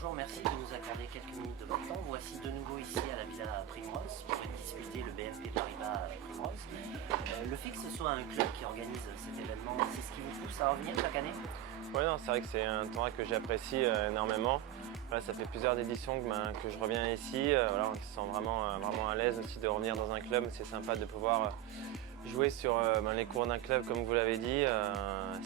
bonjour, merci de nous accorder quelques minutes de votre temps. Voici de nouveau ici à la Villa Primrose pour disputer le BNP Paribas Primrose. Le fait que ce soit un club qui organise cet événement, c'est ce qui vous pousse à revenir chaque année? Oui, non, c'est vrai que c'est un tournoi que j'apprécie énormément. Voilà, ça fait plusieurs éditions que je reviens ici. Voilà, on se sent vraiment à l'aise aussi de revenir dans un club. C'est sympa de pouvoir jouer sur les cours d'un club, comme vous l'avez dit.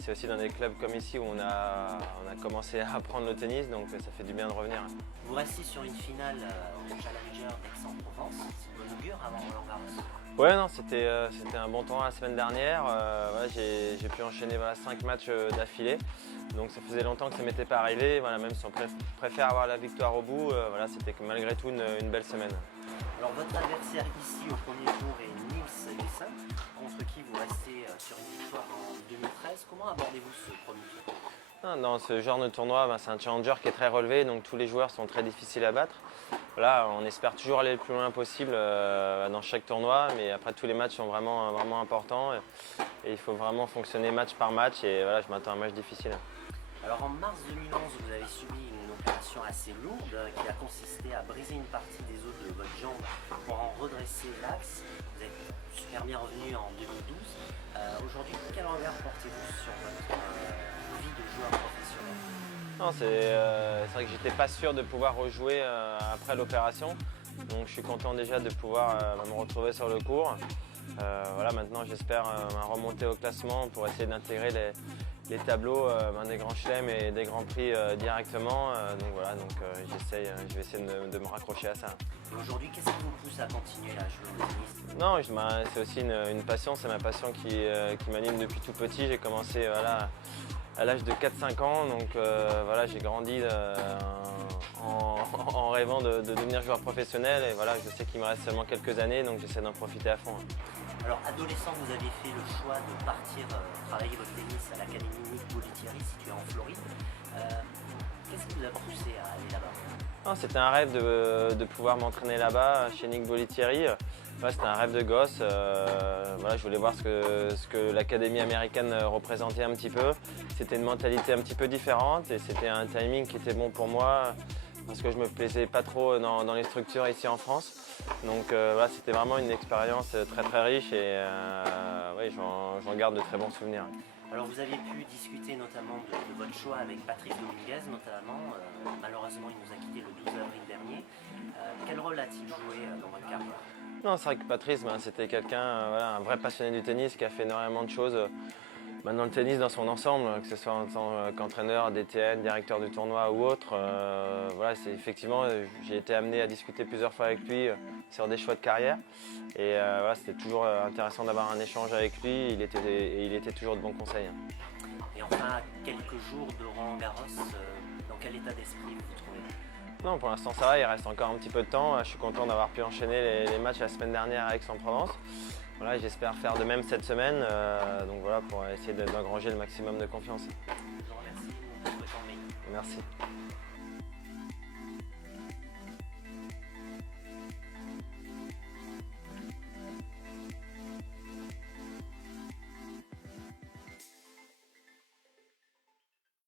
C'est aussi dans des clubs comme ici où on a commencé à apprendre le tennis, donc ça fait du bien de revenir. Vous restez sur une finale au Challenger d'Aix-en-Provence. C'est bon augure avant Roland-Garros. Ouais, non, c'était un bon tournoi la semaine dernière. Voilà, j'ai pu enchaîner 5 matchs d'affilée. Donc ça faisait longtemps que ça ne m'était pas arrivé. Voilà, même si on préfère avoir la victoire au bout, voilà, c'était malgré tout une belle semaine. Alors votre adversaire ici au premier tour est Niels Nielsen, contre qui vous restez sur une victoire en 2013. Comment abordez-vous ce premier tour? Dans ce genre de tournoi, c'est un challenger qui est très relevé, donc tous les joueurs sont très difficiles à battre. Voilà, on espère toujours aller le plus loin possible dans chaque tournoi, mais après tous les matchs sont vraiment importants et il faut vraiment fonctionner match par match et voilà, je m'attends à un match difficile. Alors en mars 2011, vous avez subi une opération assez lourde qui a consisté à briser une partie des os de votre jambe pour en redresser l'axe. Vous êtes super bien revenu en 2012. Aujourd'hui, quel regard portez-vous sur votre vie de joueur professionnel? Non, c'est vrai que j'étais pas sûr de pouvoir rejouer après l'opération, donc je suis content déjà de pouvoir me retrouver sur le court. Voilà, maintenant j'espère remonter au classement pour essayer d'intégrer les tableaux des grands chelems et des grands prix directement. Donc voilà, je vais essayer de me raccrocher à ça. Et aujourd'hui, qu'est-ce qui vous pousse à continuer à jouer au tennis? Non, c'est aussi une passion, c'est ma passion qui m'anime depuis tout petit. J'ai commencé à l'âge de 4-5 ans, donc voilà, j'ai grandi en rêvant de devenir joueur professionnel et voilà, je sais qu'il me reste seulement quelques années, donc j'essaie d'en profiter à fond. Alors, adolescent, vous avez fait le choix de partir travailler votre tennis à l'Académie Nick Bollettieri située en Floride. Qu'est-ce qui vous a poussé à aller là-bas? C'était un rêve de pouvoir m'entraîner là-bas chez Nick Bollettieri. C'était un rêve de gosse. Voilà, je voulais voir ce que l'Académie américaine représentait un petit peu. C'était une mentalité un petit peu différente et c'était un timing qui était bon pour moi parce que je me plaisais pas trop dans les structures ici en France. Donc voilà, c'était vraiment une expérience très riche et oui, j'en garde de très bons souvenirs. Alors vous avez pu discuter notamment de votre choix avec Patrice Dominguez notamment. Malheureusement, il nous a quittés le 12 avril dernier. Quel rôle a-t-il joué dans votre carrière? Non, c'est vrai que Patrice, c'était quelqu'un, voilà, un vrai passionné du tennis qui a fait énormément de choses dans le tennis dans son ensemble, que ce soit en tant qu'entraîneur, DTN, directeur du tournoi ou autre. Voilà, effectivement, j'ai été amené à discuter plusieurs fois avec lui sur des choix de carrière. Et voilà, c'était toujours intéressant d'avoir un échange avec lui. Il était toujours de bons conseils. Et enfin, à quelques jours de Roland-Garros, dans quel état d'esprit vous vous trouvez? Non, pour l'instant ça va, il reste encore un petit peu de temps. Je suis content d'avoir pu enchaîner les matchs la semaine dernière à Aix-en-Provence. Voilà, j'espère faire de même cette semaine, donc voilà, pour essayer d'engranger le maximum de confiance. Je vous remercie. Vous souhaitons le meilleur. Merci.